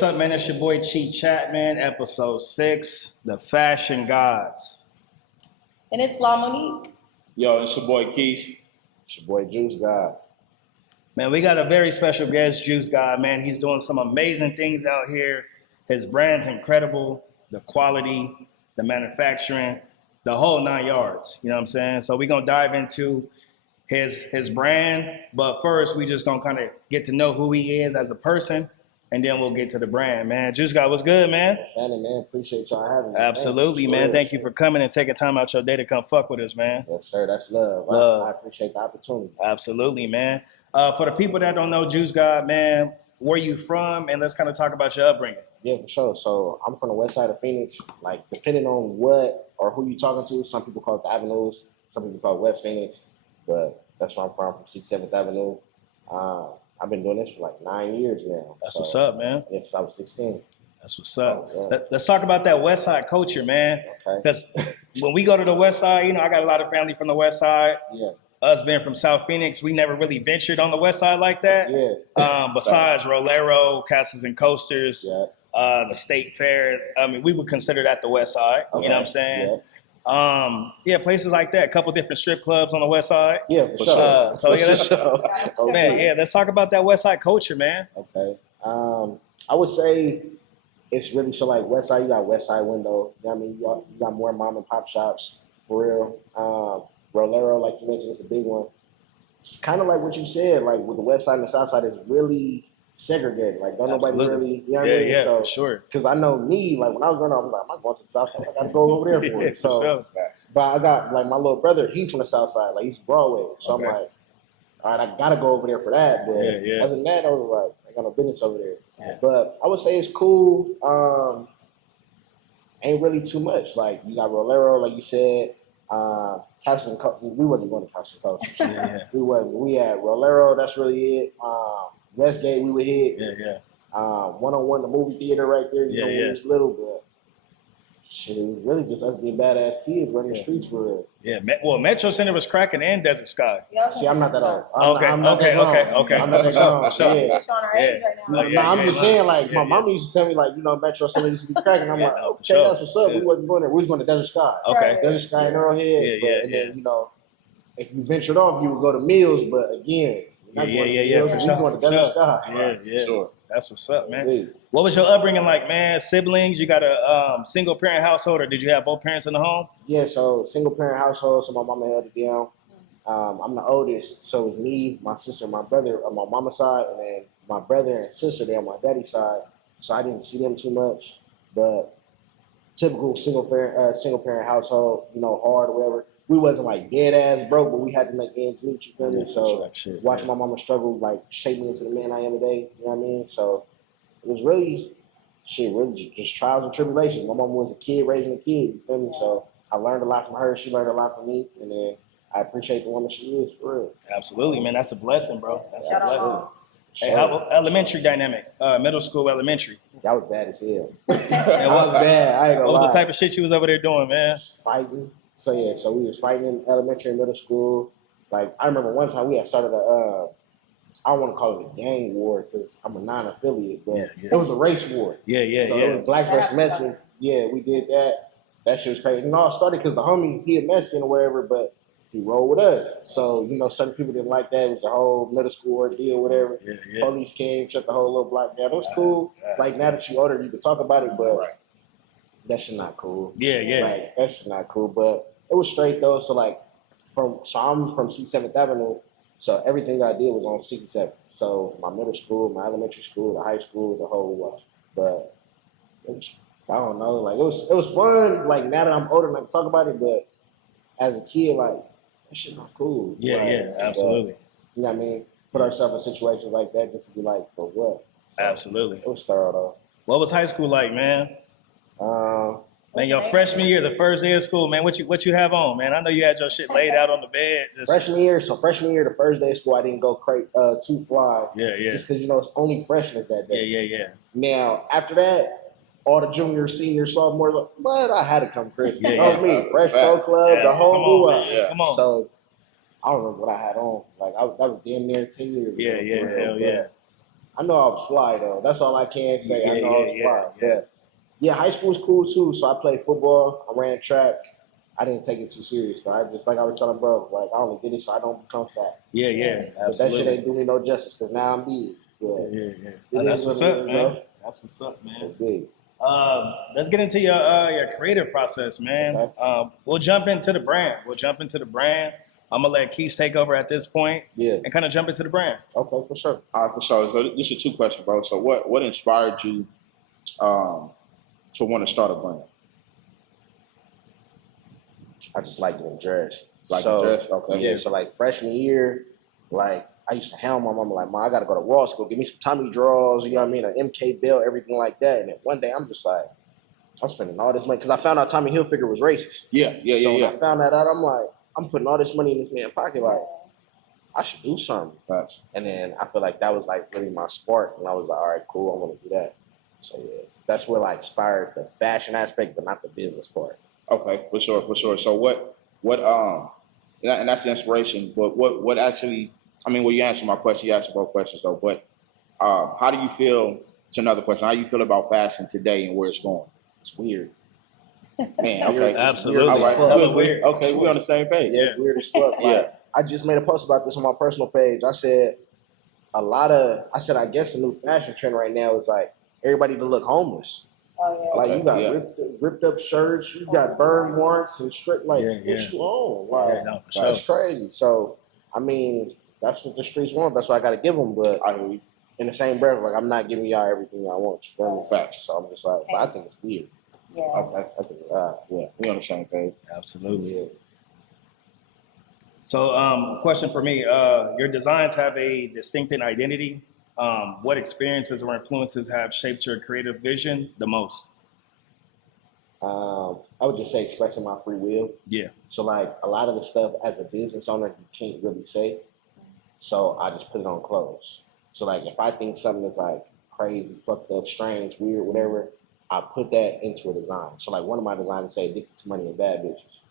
What's up, man? It's your boy Cheat Chat, man. Episode 6, The Fashion Gods. And it's La Monique. Yo, it's your boy Keith. It's your boy Juice God. Man, we got a very special guest, Juice God, man. He's doing some amazing things out here. His brand's incredible. The quality, the manufacturing, the whole 9 yards. You know what I'm saying? So we're going to dive into his brand. But first, we just going to kind of get to know who he is as a person. And then we'll get to the brand, man. Juice God, what's good, man? Standing, man. Appreciate y'all having me. Absolutely, man. Thank you for coming and taking time out your day to come fuck with us, man. Yes, sir. That's love. I appreciate the opportunity. Absolutely, man. For the people that don't know Juice God, man, where you from? And let's kind of talk about your upbringing. Yeah, for sure. So I'm from the west side of Phoenix. Like, depending on what or who you talking to, some people call it the Avenues, some people call it West Phoenix, but that's where I'm from 6th, 7th Avenue. I've been doing this for like 9 years now. That's what's up, man. Yes, I was 16. That's what's up. Oh, yeah. Let's talk about that West Side culture, man. Because when we go to the West Side, you know, I got a lot of family from the West Side. Yeah. Us being from South Phoenix, we never really ventured on the West Side like that. Yeah. Besides Rolero, Castles and Coasters, Yeah. The State Fair. I mean, we would consider that the West Side. Okay. You know what I'm saying? Yeah. Places like that. A couple different strip clubs on the West Side. Yeah, for sure. Let's talk about that West Side culture, man. Okay. I would say it's really so like West Side, you got West Side Window. You know what I mean? You got more mom and pop shops for real. Rolero, like you mentioned, it's a big one. It's kind of like what you said, like with the West Side and the South Side is really segregated. Like don't nobody really, you know what I mean? Yeah, so, for sure. Because I know me, like when I was growing up, I was like, I'm not going to the South Side. I got to go over there for it. So, sure. But I got like my little brother, he's from the South Side, like he's from Broadway. So I'm like, all right, I got to go over there for that. But other than that, I was like, I got no business over there. Yeah. But I would say it's cool. Ain't really too much. Like you got Rolero, like you said. Castles and Coasters. We wasn't going to Castles and Coasters. We wasn't. We had Rolero. That's really it. Westgate, we would hit. One-on-one, the movie theater right there. You know, when we was little, but shit, it was really just us being badass kids running the streets for real. Yeah, well, Metro Center was cracking and Desert Sky. See, I'm not that old. Okay. I'm not that young. Showing our age right now. I'm just saying, like, my mama used to tell me, like, you know, Metro Center used to be cracking. I'm like, okay, that's what's up. We wasn't going there. We was going to Desert Sky. Okay. Desert Sky and Arrowhead. And then, you know, if you ventured off, you would go to Mills, but again, for we sure. going to Desert Sky. Sure. That's what's up, man. What was your upbringing like, man? Siblings? You got a single parent household, or did you have both parents in the home? Yeah, so single parent household. So my mama held it down. I'm the oldest, so it's me, my sister, my brother on my mama's side, and then my brother and sister there on my daddy's side. So I didn't see them too much, but typical single parent household, you know, hard or whatever. We wasn't like dead ass broke, but we had to make ends meet, you feel me? So watching my mama struggle, like shape me into the man I am today, you know what I mean? So it was really just trials and tribulations. My mama was a kid raising a kid, you feel me? So I learned a lot from her, she learned a lot from me, and then I appreciate the woman she is, for real. Absolutely, man. That's a blessing, bro. That's a blessing. Hey, how elementary dynamic? Middle school, elementary. That was bad as hell. That was bad. I ain't gonna What was lie. the type of shit you was over there doing, man? Fighting. So we was fighting in elementary and middle school. Like I remember one time we had started I don't want to call it a gang war because I'm a non-affiliate, but it was a race war. So it was black versus Mexicans. Yeah, we did that. That shit was crazy. And all started because the homie, he a Mexican or whatever, but he rolled with us. So, you know, certain people didn't like that. It was a whole middle school ordeal, whatever. Police came, shut the whole little block down. It was cool. Like now that you're older, you can talk about it, but that shit not cool. Like, that shit not cool. But it was straight though. So like I'm from 7th Avenue. So everything that I did was on 67. So my middle school, my elementary school, the high school, the whole lot. But it was, I don't know, like it was fun. Like now that I'm older and I can talk about it, but as a kid, like that shit not cool. Absolutely. You know what I mean? Put ourselves in situations like that just to be like, for what? So absolutely. It was thorough though. What was high school like, man? Man, your freshman year, the first day of school, man, what you have on, man? I know you had your shit laid out on the bed. Freshman year, the first day of school, I didn't go too fly. Just because, you know, it's only freshmen that day. Now, after that, all the juniors, seniors, sophomores, but I had to come Christmas. That was me. Fresh Pro Club, the whole come on. So I don't remember what I had on. Like, that was damn near 10 years ago. Hell yeah. I know I was fly though. That's all I can say. I know I was fly. Yeah. But yeah, high school was cool too. So I played football. I ran track. I didn't take it too serious. Though. I just, like I was telling bro, like I only did it so I don't become fat. Yeah, But absolutely. that shit ain't do me no justice because now I'm big. Yeah. It That's is what's what it up, is, man. though. That's what's up, man. It's big. Let's get into your creative process, man. Okay. We'll jump into the brand. I'm gonna let Keith take over at this point, and kind of jump into the brand. Okay, for sure. All right, for sure. So this is two questions, bro. So what inspired you to want to start a brand? I just like getting dressed. Okay. Yeah, so like freshman year, like I used to hound my mama like, "Mom, I gotta go to raw school, give me some Tommy draws, you know what I mean, an MK belt, everything like that." And then one day I'm just like, I'm spending all this money because I found out Tommy Hilfiger was racist. Yeah. So when I found that out, I'm like, I'm putting all this money in this man's pocket, like I should do something. Facts. And then I feel like that was like really my spark, and I was like, all right, cool, I'm gonna do that. So yeah, that's where like inspired the fashion aspect, but not the business part. Okay, for sure. So what and that's the inspiration. But what actually? I mean, well, you answered my question. You answered both questions though. But how do you feel? It's another question. How do you feel about fashion today and where it's going? It's weird. Man, okay, Absolutely. All right, Hella weird. Okay, we on the same page. Yeah, it's weird as fuck. Like, Yeah. I just made a post about this on my personal page. I said I guess the new fashion trend right now is like everybody to look homeless. Oh yeah. Like you got yeah. ripped up shirts, you got burn marks and strip like Yeah. what you own. Like No, for that's sure. crazy. So I mean, that's what the streets want. That's what I got to give them. But I hear you. in the same breath, like I'm not giving y'all everything y'all want. You feel me? Facts. So I'm just like, but I think it's weird. Yeah. Okay. I think, Yeah, we on the same page. Absolutely. yeah. So, question for me: your designs have a distinct identity. What experiences or influences have shaped your creative vision the most? I would just say expressing my free will. Yeah. So like a lot of the stuff as a business owner, you can't really say. So I just put it on clothes. So like if I think something is like crazy, fucked up, strange, weird, whatever, I put that into a design. So like one of my designs say addicted to money and bad bitches.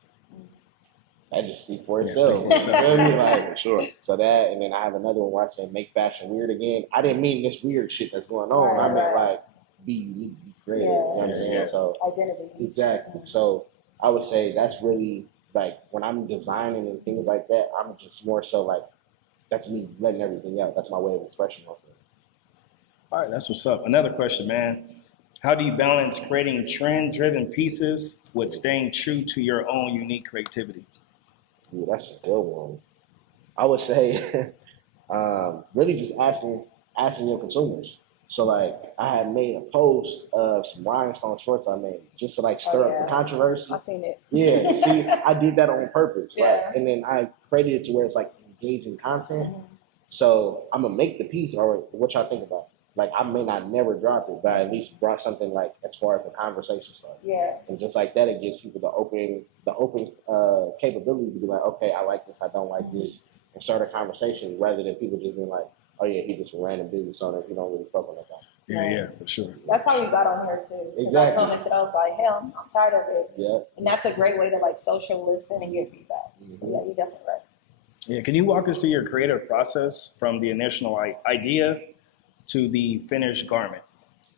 That just speaks for itself. You feel me? Like, Sure. so that, and then I have another one where I say make fashion weird again. I didn't mean this weird shit that's going on. Right, I meant right. like be unique, be creative. Yeah. You know what I'm saying? Yeah. So Identity. exactly. So I would say that's really like when I'm designing and things like that, I'm just more so like that's me letting everything out. That's my way of expressing myself. All right, that's what's up. Another question, man. How do you balance creating trend-driven pieces with staying true to your own unique creativity? Ooh, that's a good one. I would say really just asking your consumers. So like I had made a post of some rhinestone shorts I made just to like stir up the controversy. I seen it. Yeah, see, I did that on purpose. Like, Yeah. and then I created it to where it's like engaging content. So I'm gonna make the piece or what y'all think about it. Like I may not never drop it, but I at least brought something like as far as the conversation started. Yeah. And just like that, it gives people the open capability to be like, okay, I like this, I don't like this, and start a conversation rather than people just being like, oh yeah, he just a random business owner, he don't really fuck with that guy. Yeah, for sure. That's how you got on here too. 'Cause Exactly. I commented, I was like, hell, I'm tired of it. Yeah. And that's a great way to like social listen and get feedback. So yeah, you're definitely right. Yeah, can you walk us through your creative process from the initial idea to the finished garment?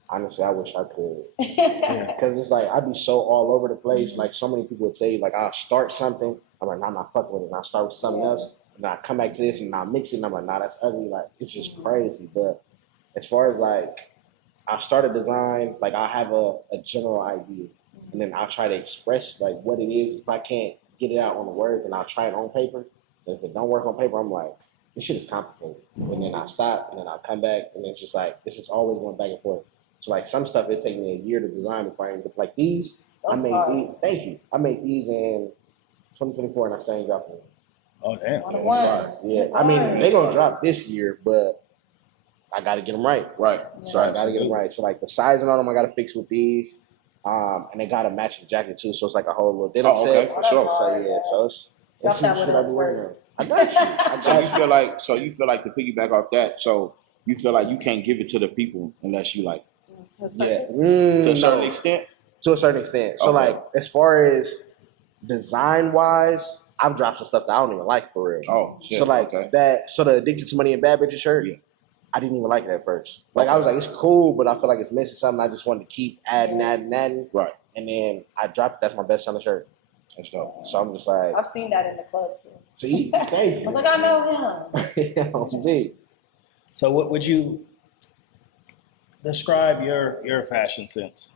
Honestly, I wish I could. Because it's like, I'd be so all over the place. Like, so many people would tell you, like, I'll start something. I'm like, nah, I'm not fucking with it. And I'll start with something else. And then I come back to this and I'll mix it. And I'm like, nah, that's ugly. Like, it's just crazy. But as far as, like, I start a design, like, I have a general idea. And then I'll try to express, like, what it is. If I can't get it out on the words, then I'll try it on paper. And if it don't work on paper, I'm like, this shit is complicated. And then I stop, and then I come back, and it's just like, it's just always going back and forth. So like some stuff, it take me a year to design before I end up like these. I made these. Thank you. I made these in 2024, and I still ain't dropped them. Oh, damn. On the ones. Yeah, It's I mean hard. they're gonna drop this year, but I got to get them right. Right. So I got to get them right. So like the sizing on them, I got to fix with these, and they got a matching jacket too. So it's like a whole little denim okay, set. for sure. So yeah, so it's Drop some that shit with I us be wearing. first. I got you. I So you got you. feel like to piggyback off that. So you feel like you can't give it to the people unless you like Yeah, to a certain no. extent. To a certain extent. So Okay. like as far as design wise, I've dropped some stuff that I don't even like for real. Oh, shit. So like okay. that, so the addicted to money and bad bitches shirt. Yeah. I didn't even like it at first. Like I was like, it's cool, but I feel like it's missing something. I just wanted to keep adding. Right. And then I dropped it. That's my best selling shirt. That's dope. So I'm just like, I've seen that in the club too. see, thank I you. was like, I know him. That's me. So what would you describe your fashion sense?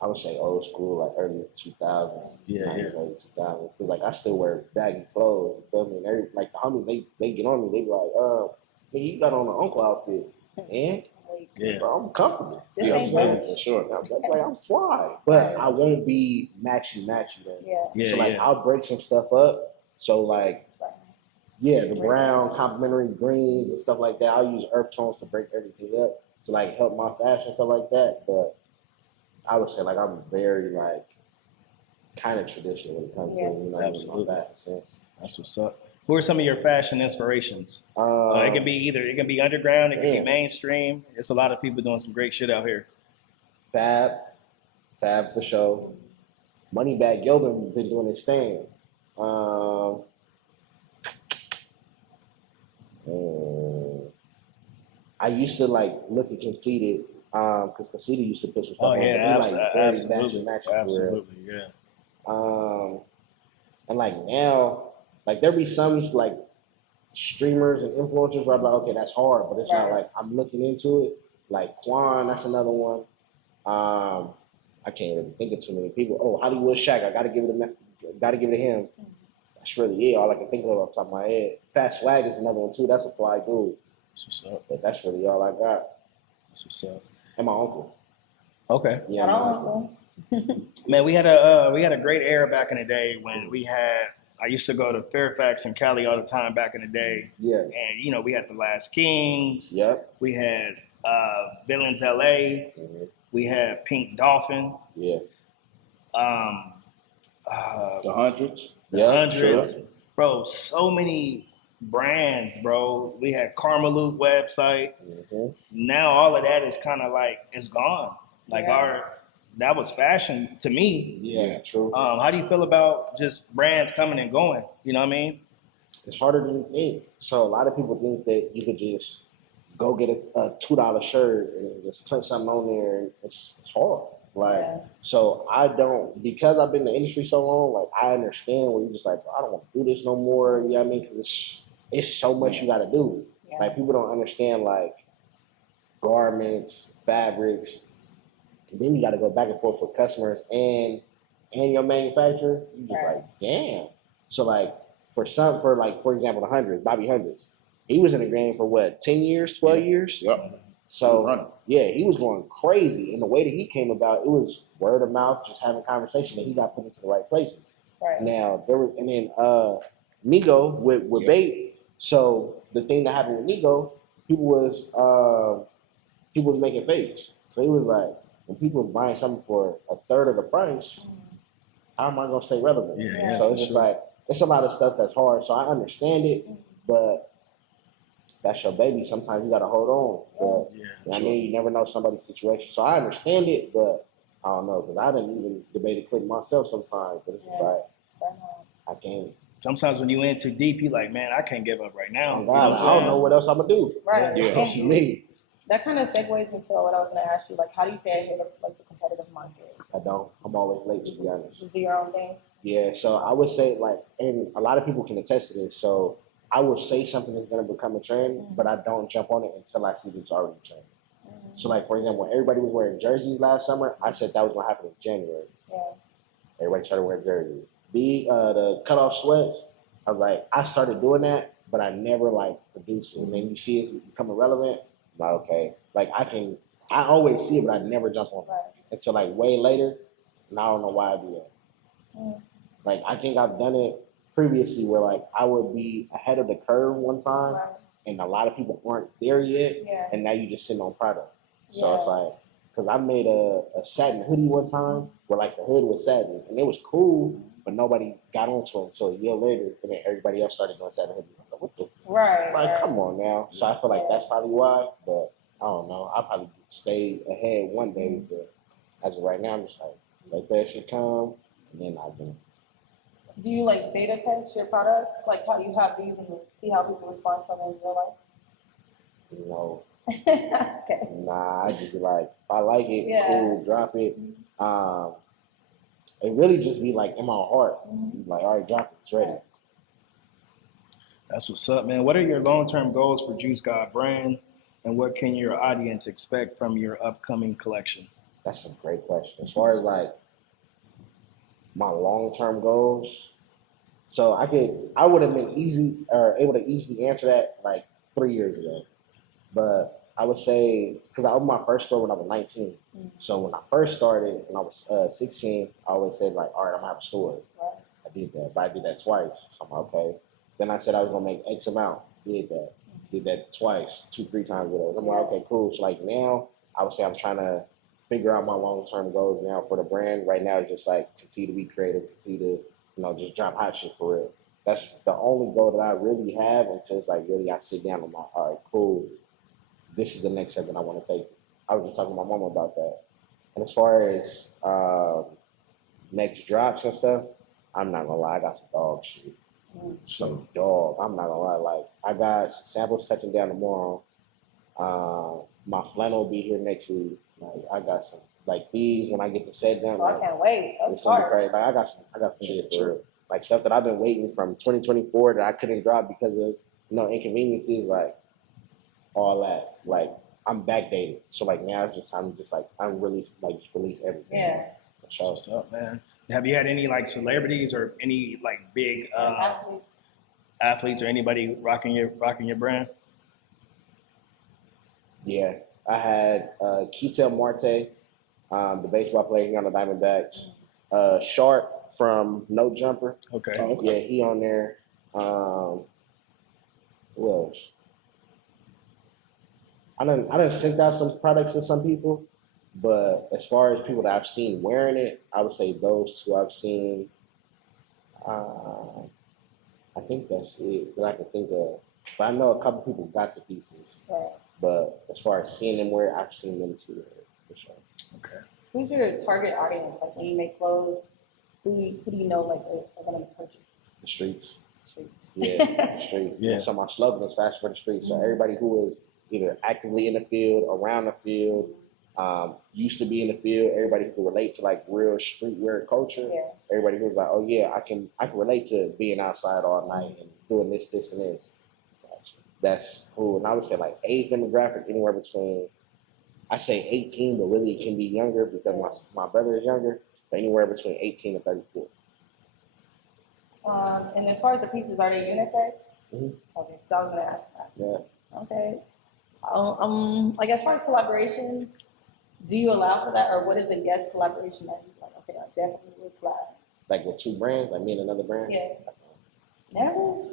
I would say old school, like early 2000s. Yeah, 90s, yeah. early 2000s. Because like I still wear baggy clothes. You feel me? And like the homies, they get on me. They be like, "Man, you got on an uncle outfit, and Like, Yeah. bro, I'm comfortable." this Yeah, ain't yeah, good. for sure. Like I'm fly, but I won't be matchy then. Yeah. Yeah, So like yeah. I'll break some stuff up. So like Right. yeah, the brown complementary greens and stuff like that. I'll use earth tones to break everything up to like help my fashion stuff like that. But I would say like I'm very like kind of traditional when it comes to Absolutely. my fashion sense. That's what's up. Who are some of your fashion inspirations? It can be it can be underground, it can be mainstream. It's a lot of people doing some great shit out here. Fab for sure. Moneybag Yoga been doing his thing. I used to like look at Conceited because Conceited used to put some stuff Oh on. yeah, but he, like, very absolutely, matchy for real. absolutely, yeah. And like now, like there be some like streamers and influencers where I'm like, okay, that's hard, but it's not like I'm looking into it. Like Quan, that's another one. I can't even think of too many people. Oh, Hollywood Shaq, I gotta give it to him. That's really it. All I can think of off the top of my head. Fat Swag is another one too. That's a fly dude. That's what's up. But that's really all I got. That's what's up. And my uncle. Okay. Yeah, my uncle. Man, we had a great era back in the day when I used to go to Fairfax and Cali all the time back in the day. Yeah. And we had the Last Kings. Yep. We had Villains LA. Mm-hmm. We had Pink Dolphin. Yeah. The hundreds. The hundreds. Bro, so many brands, bro. We had Karmaloot website. Mm-hmm. Now all of that is kind of like it's gone. Like that was fashion to me. Yeah, true. How do you feel about just brands coming and going? You know what I mean? It's harder than you think. So a lot of people think that you could just go get a $2 shirt and just put something on there. It's hard. Like, so I don't, because I've been in the industry so long, like I understand where you're just like, I don't want to do this no more. You know what I mean? Because it's so much you got to do. Yeah. Like people don't understand like garments, fabrics, and then you got to go back and forth with customers and your manufacturer. You just like, damn. So like for example, the hundreds, Bobby Hundreds, he was in the game for what, 10 years, 12 years? Yep. So yeah, he was going crazy. And the way that he came about, it was word of mouth, just having conversation that he got put into the right places. Right. Now and then Nigo with Bait. So the thing that happened with Nigo, people was making fakes. So he was like, when people was buying something for a third of the price, how am I gonna stay relevant? Yeah, so it's just like it's a lot of stuff that's hard. So I understand it, but that's your baby. Sometimes you gotta hold on. But I mean, you never know somebody's situation. So I understand it, but I don't know, because I didn't even debate it quitting myself sometimes. But it's just like I can't. Sometimes when you in too deep, you like, man, I can't give up right now. Oh, God, I don't know what else I'm gonna do. Right. Yeah. And Me. that kind of segues into what I was going to ask you. Like, how do you say ahead of like the competitive market? I don't. I'm always late, to be honest. Just do your own thing. Yeah, so I would say like, and a lot of people can attest to this. So I will say something is going to become a trend, but I don't jump on it until I see it's already a trend. So like, for example, when everybody was wearing jerseys last summer, I said that was going to happen in January. Yeah. Everybody started wearing jerseys. The cutoff sweats, I was like, I started doing that, but I never like produced it. And then you see it's becoming relevant. I'm like, okay, like I always see it, but I never jump on it until like way later. And I don't know why I do that. Like, I think I've done it previously where like I would be ahead of the curve one time and a lot of people aren't there yet. And now you just sitting on product. So it's like, because I made a satin hoodie one time where like the hood was satin and it was cool, but nobody got onto it until a year later, and then everybody else started doing satin hoodie. Like, what the like, come on now. So I feel like that's probably why, but I don't know. I'll probably stay ahead one day, but as of right now, I'm just like, let that shit come, and then I'll do. Do you like beta test your products? Like how you have these and see how people respond to them in real life? You know, Okay. nah, I just be like, if I like it, Yeah. cool, drop it. It really just be like in my heart. Like, all right, drop it, it's ready. That's what's up, man. What are your long-term goals for Juice God brand, and what can your audience expect from your upcoming collection? That's a great question. As far as like my long-term goals, so I would have been able to easily answer that like 3 years ago. But I would say, because I opened my first store when I was 19. So when I first started, when I was 16, I always said like, all right, I'm gonna have a store. Right. I did that, but I did that twice. So I'm like, okay. Then I said I was gonna make X amount. Did that. Did that twice, 2-3 times with it. I'm like, okay, cool. So like now, I would say I'm trying to figure out my long-term goals now for the brand. Right now, it's just like continue to be creative, continue to, just drop hot shit for it. That's the only goal that I really have until it's like really I sit down and I'm like, all right, cool. This is the next step that I want to take. I was just talking to my mom about that. And as far as next drops and stuff, I'm not gonna lie, I got some dog shit. Some dog. I'm not gonna lie. Like I got some samples touching down tomorrow. My flannel will be here next week. Like I got some like these when I get to set them. Oh, I can't wait. It's gonna be crazy. Like I got some shit for real. Like stuff that I've been waiting from 2024 that I couldn't drop because of inconveniences, like all that. Like I'm backdated. So like now I'm really like just release everything. Yeah. That's what's up, man. Have you had any like celebrities or any like big athletes or anybody rocking your brand? Yeah, I had Ketel Marte, the baseball player here on the Diamondbacks. Sharp from No Jumper. Okay. Yeah, he on there. Who else? I done sent out some products to some people, but as far as people that I've seen wearing it, I would say those two I've seen. I think that's it that I can think of. But I know a couple people got the pieces. Right. But as far as seeing them wear, I've seen them too, for sure. Okay. Who's your target audience? Like when you make clothes, who do you know like they're gonna purchase? The streets. Streets. Yeah, the streets. Yeah. So my slogan is fashion for the streets. So everybody who is either actively in the field, around the field, used to be in the field, everybody who can relate to like real streetwear culture. Yeah. Everybody who's like, oh yeah, I can relate to being outside all night and doing this, and this. That's cool. And I would say like age demographic anywhere between, I say 18, but really it can be younger because my brother is younger, but anywhere between 18 and 34. And as far as the pieces, are they unisex? Mhm. Okay, so I was gonna ask that. Yeah. Okay. Like as far as collaborations, do you allow for that, or what is the guest collaboration that you like? Okay, I definitely would collab. Like with two brands, like me and another brand. Yeah. Never.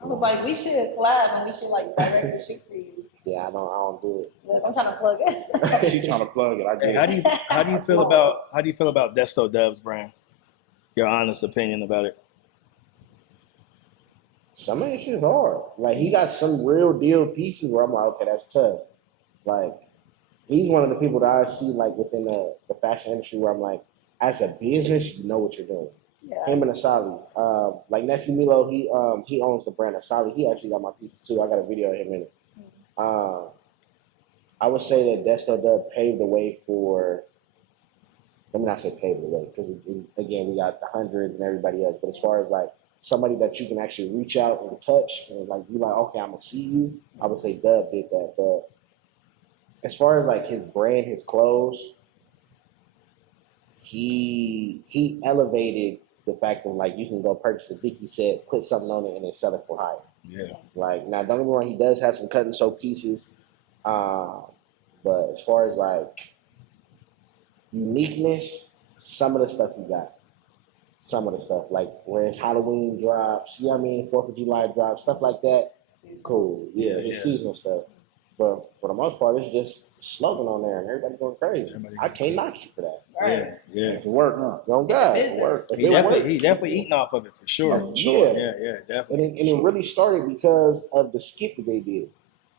I was like, we should collab and we should like direct the shoot for you. Yeah, I don't do it. Look, I'm trying to plug us. She trying to plug it. I get Hey, it. how do you feel about Desto Dub's brand? Your honest opinion about it. Some of this shit is hard. Like he got some real deal pieces where I'm like, okay, that's tough. Like he's one of the people that I see like within the fashion industry where I'm like, as a business, you know what you're doing. Yeah. Him and Asali. Like nephew Milo, he owns the brand Asali. He actually got my pieces too. I got a video of him in it. I would say that Desto Dub paved the way for. Let me not say paved the way because again we got the hundreds and everybody else. But as far as like somebody that you can actually reach out and touch and like be like, okay, I'm gonna see you. I would say Dub did that. But as far as like his brand, his clothes, he elevated the fact that like you can go purchase a Dickie set, put something on it, and then sell it for higher. Yeah. Like now, don't get me wrong, he does have some cut and sew pieces, but as far as like uniqueness, some of the stuff he got, some of the stuff like where it's Halloween drops, you know what I mean, 4th of July drops, stuff like that. Cool, yeah, it's seasonal stuff. But for the most part, it's just slogan on there, and everybody going crazy. I can't knock you for that. Right. Yeah. It's work, huh? Don't God, Business. work. If He it work, definitely eating off of it for sure. Yeah. Yeah, definitely. and it really started because of the skit that they did.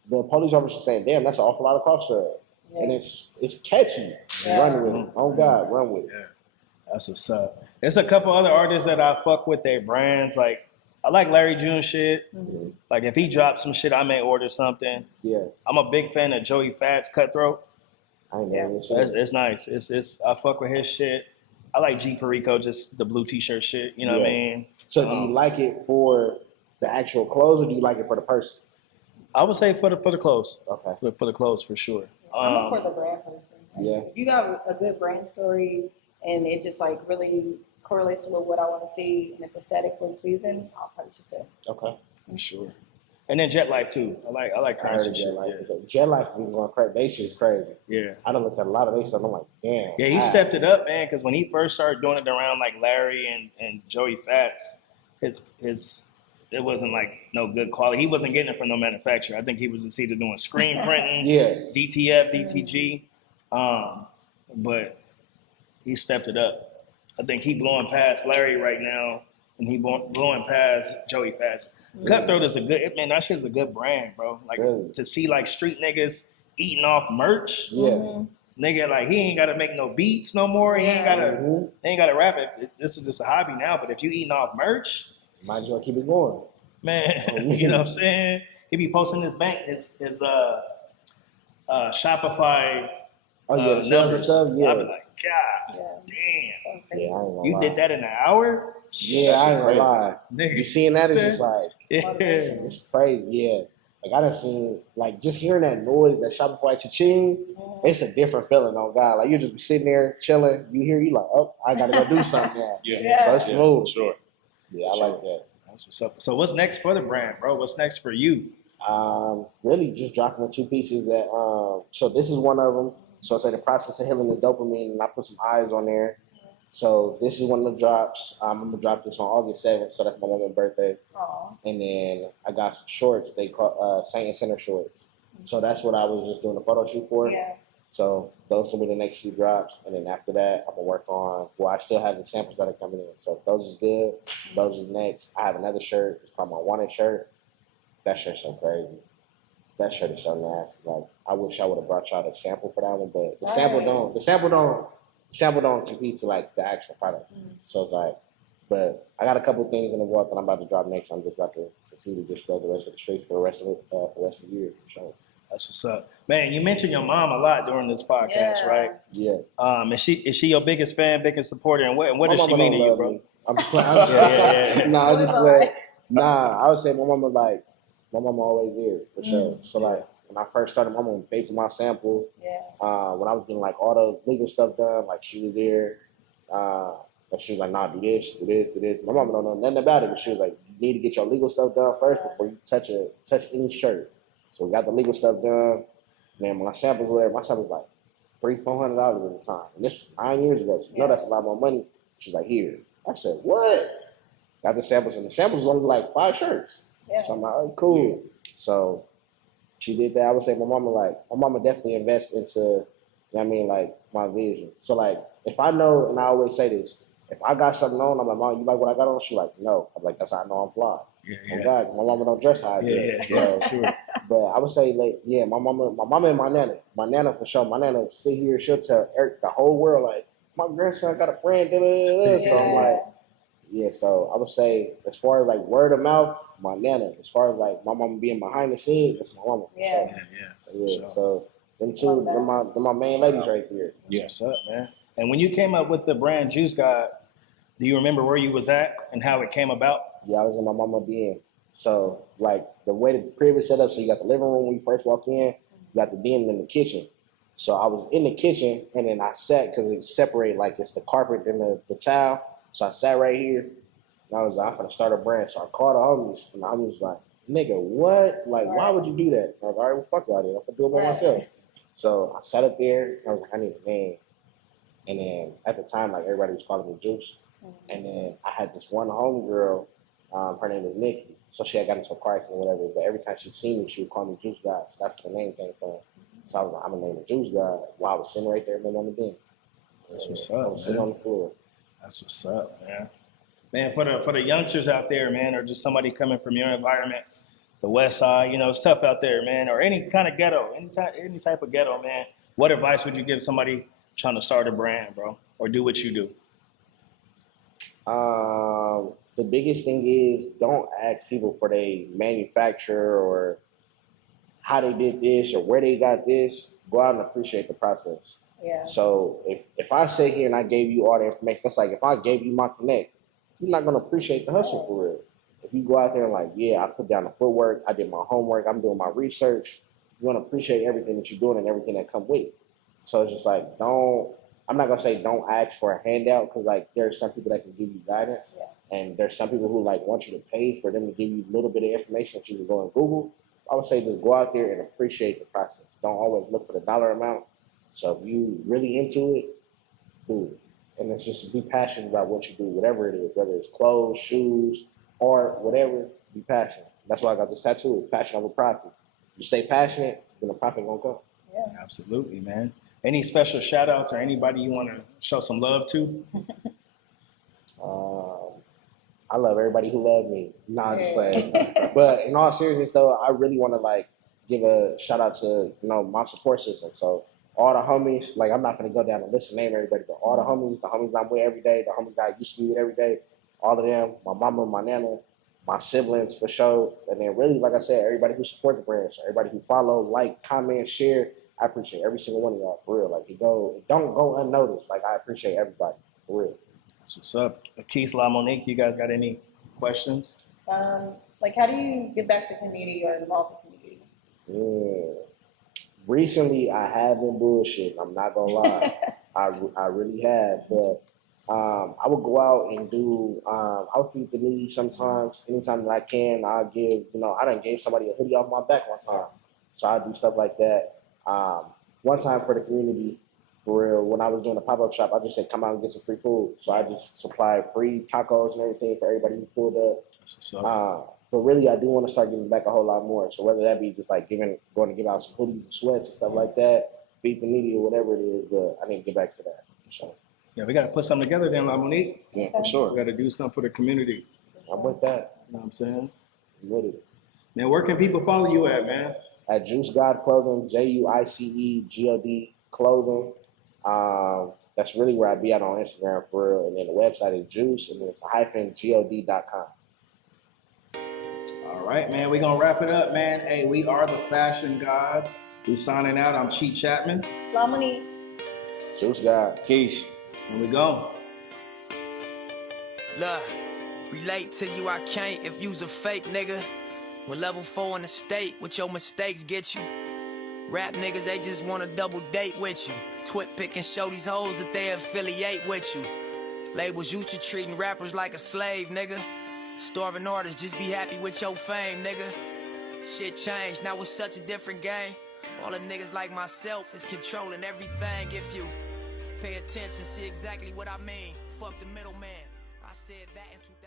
The police officer saying, "Damn, that's an awful lot of cough syrup," and it's catchy. Yeah. Run with it. Oh God, run with it. Yeah. That's what's up. There's a couple other artists that I fuck with their brands. Like I like Larry June shit. Mhm. Like if he drops some shit, I may order something. Yeah, I'm a big fan of Joey Fat's Cutthroat. I ain't never It's, seen it. it's nice. It's I fuck with his shit. I like G Perico, just the blue t-shirt shit. You know what I Yeah. mean? So do you like it for the actual clothes, or do you like it for the person? I would say for the clothes. Okay. For the clothes for sure. I'm a for the brand person. Like, Yeah. if you got a good brand story and it just like really correlates with what I want to see and it's aesthetically pleasing, I'll purchase it. Okay. For sure. And then Jet Life too. I like I heard currency Jet shit. Life. Jet Life been going crazy. They shit is crazy. Yeah. I done looked at a lot of their stuff. I'm like, damn. Yeah, he wow. stepped it up, man, because when he first started doing it around like Larry and Joey Fats, his it wasn't like no good quality. He wasn't getting it from no manufacturer. I think he was either doing screen printing, Yeah. DTF, DTG, but he stepped it up. I think he blowing past Larry right now, and he blowing past Joey Fats. Cutthroat is a good, man, that shit is a good brand, bro. Like Really? to see like street niggas eating off merch, Yeah. Mhm. nigga, like he ain't gotta make no beats no more. He ain't gotta Mhm. they ain't gotta rap it. This is just a hobby now. But if you eating off merch, Might as well keep it going. man, you know what I'm saying? He be posting his Shopify Oh yeah, the sales and numbers. stuff. I Yeah. be like, God Yeah. damn, Yeah, I ain't gonna you lie. did that in an hour? Yeah, I ain't gonna lie. Nigga, You seeing that is saying? just like Yeah. it's crazy. Yeah. Like I done seen like just hearing that noise, that Shopify cha-ching, it's a different feeling on God. Like you just be sitting there chilling, you hear you like, oh, I gotta go do something now. Yeah. So it's smooth. Sure. Yeah, I like that. That's what's up. So what's next for the brand, bro? What's next for you? Really just dropping the two pieces that so this is one of them. So it's like the process of healing the dopamine, and I put some eyes on there. So this is one of the drops. I'm gonna drop this on August 7th, so that's my mom's birthday. Aw. And then I got some shorts. They call Saint and Center shorts. So that's what I was just doing a photo shoot for. Yeah. So those will be the next few drops, and then after that, I'm gonna work on. Well, I still have the samples that are coming in. So if those is good, those is next. I have another shirt. It's called my wanted shirt. That shirt's so crazy. That shirt is so nasty. Like I wish I would have brought y'all the sample for that one, but the sample don't compete to like the actual product. So it's like, but I got a couple things in the work that I'm about to drop next. I'm just about to continue to just go the rest of the streets for the rest of the year for sure. That's what's up, man. You mentioned your mom a lot during this podcast, Yeah. right? Yeah. Is she your biggest fan, biggest supporter, and what My does she mama mean to don't you, love bro? me. I'm just playing. Yeah. Nah, I just like, I would say my mama always there for sure. So like when I first started, my mama paid for my sample. Yeah. When I was getting like all the legal stuff done, like she was there. And she was like, nah, do this, do this, do this. My mama don't know nothing about it, but she was like, you need to get your legal stuff done first before you touch any shirt. So we got the legal stuff done. And then my samples were there. My sample was like $300-$400 at the time. And this was 9 years ago. So you know that's a lot more money. She's like, here. I said, what? Got the samples, and the samples was only like 5 shirts. Yeah. So I'm like, oh, cool. So she did that. I would say my mama definitely invests into, you know what I mean, like my vision. So like, if I know, and I always say this, if I got something on, I'm like, Mom, you like what I got on? She's like, no. I'm like, that's how I know I'm fly. Oh God, my mama don't dress how I dress. So, Sure. but I would say, like, yeah, my mama and my nana for sure. My nana sit here, she'll tell the whole world, like, my grandson got a brand, da, da, da, da. So I'm like, yeah, so I would say, as far as like word of mouth, my nana. As far as like my mama being behind the scenes, that's my mama. Yeah. Yeah. So them two, they're my main ladies right there. Yeah. What's up, man? And when you came up with the brand Juice God, do you remember where you was at and how it came about? Yeah, I was in my mama den. So like the way the crib is set up, so you got the living room when you first walk in, you got the den and the kitchen. So I was in the kitchen, and then I sat, because it's separated, like it's the carpet and the tile. So I sat right here, and I was like, I'm gonna start a brand. So I called the homies, and I was like, nigga, what? Like, why would you do that? I was like, all right, well, fuck y'all, I'm gonna do it by myself. So I sat up there, and I was like, I need a name. And then at the time, like everybody was calling me Juice. And then I had this one homegirl, her name is Nikki. So she had got into a car accident or whatever, but every time she seen me, she would call me Juice God. So that's where the name came from. So I was like, I'm gonna name it Juice God while I was sitting right there in the on the den. That's what's I up, was sitting on the floor. That's what's up, man. Man, for the youngsters out there, man, or just somebody coming from your environment, the West Side, you know, it's tough out there, man, or any kind of ghetto, any type of ghetto, man. What advice would you give somebody trying to start a brand, bro, or do what you do? The biggest thing is don't ask people for their manufacturer or how they did this or where they got this. Go out and appreciate the process. Yeah. So if I sit here and I gave you all the information, it's like if I gave you my connect, you're not gonna appreciate the hustle for real. If you go out there and like, yeah, I put down the footwork, I did my homework, I'm doing my research, you're gonna appreciate everything that you're doing and everything that come with it. So it's just like I'm not gonna say don't ask for a handout because like there's some people that can give you guidance, and there's some people who like want you to pay for them to give you a little bit of information that you can go on Google. I would say just go out there and appreciate the process. Don't always look for the dollar amount. So if you really into it, do it. And it's just be passionate about what you do, whatever it is, whether it's clothes, shoes, art, whatever, be passionate. That's why I got this tattoo, passion over profit. You stay passionate, then the profit gonna come. Yeah. Absolutely, man. Any special shout outs or anybody you want to show some love to? I love everybody who loved me. Nah, just saying. But in all seriousness though, I really want to like give a shout out to, my support system. So all the homies, like I'm not gonna go down and list and name everybody, but all the homies I'm with every day, the homies I used to be with every day, all of them, my mama, my nana, my siblings for sure. And then really, like I said, everybody who support the brand, so everybody who follow, like, comment, share. I appreciate every single one of y'all for real. Like it don't go unnoticed. Like I appreciate everybody for real. That's what's up. Keith, La Monique, you guys got any questions? Like how do you get back to community or involve the community? Yeah. Recently, I have been bullshitting. I'm not gonna lie. I really have. But I would go out and do. I'll feed the needy sometimes. Anytime that I can, I'll give. I done gave somebody a hoodie off my back one time, so I do stuff like that. One time for the community, for real, when I was doing a pop-up shop, I just said, come out and get some free food. So I just supplied free tacos and everything for everybody who pulled up. That's what's up. But really, I do want to start giving back a whole lot more. So whether that be just like going to give out some hoodies and sweats and stuff like that, feed the needy or whatever it is, but I need to get back to that. So, Yeah, we got to put something together then, La Monique. yeah, for sure. We got to do something for the community. I'm with that. You know what I'm saying? I'm with it. Man, where can people follow you at, man? At Juice God Clothing, JuiceGod Clothing. That's really where I be at on Instagram for real. And then the website is Juice, and then it's -god.com. All right, man. We're going to wrap it up, man. Hey, we are the Fashion Gods. We signing out. I'm Chi Chapman. La Monique. Juice God. Keish. And we go. Look, relate to you I can't if you's a fake nigga. When level 4 in the state, what your mistakes get you. Rap niggas, they just wanna double date with you. Twit pick and show these hoes that they affiliate with you. Labels used to treating rappers like a slave, nigga. Starving artists, just be happy with your fame, nigga. Shit changed, now it's such a different game. All the niggas like myself is controlling everything. If you pay attention, see exactly what I mean. Fuck the middleman. I said that in 2000.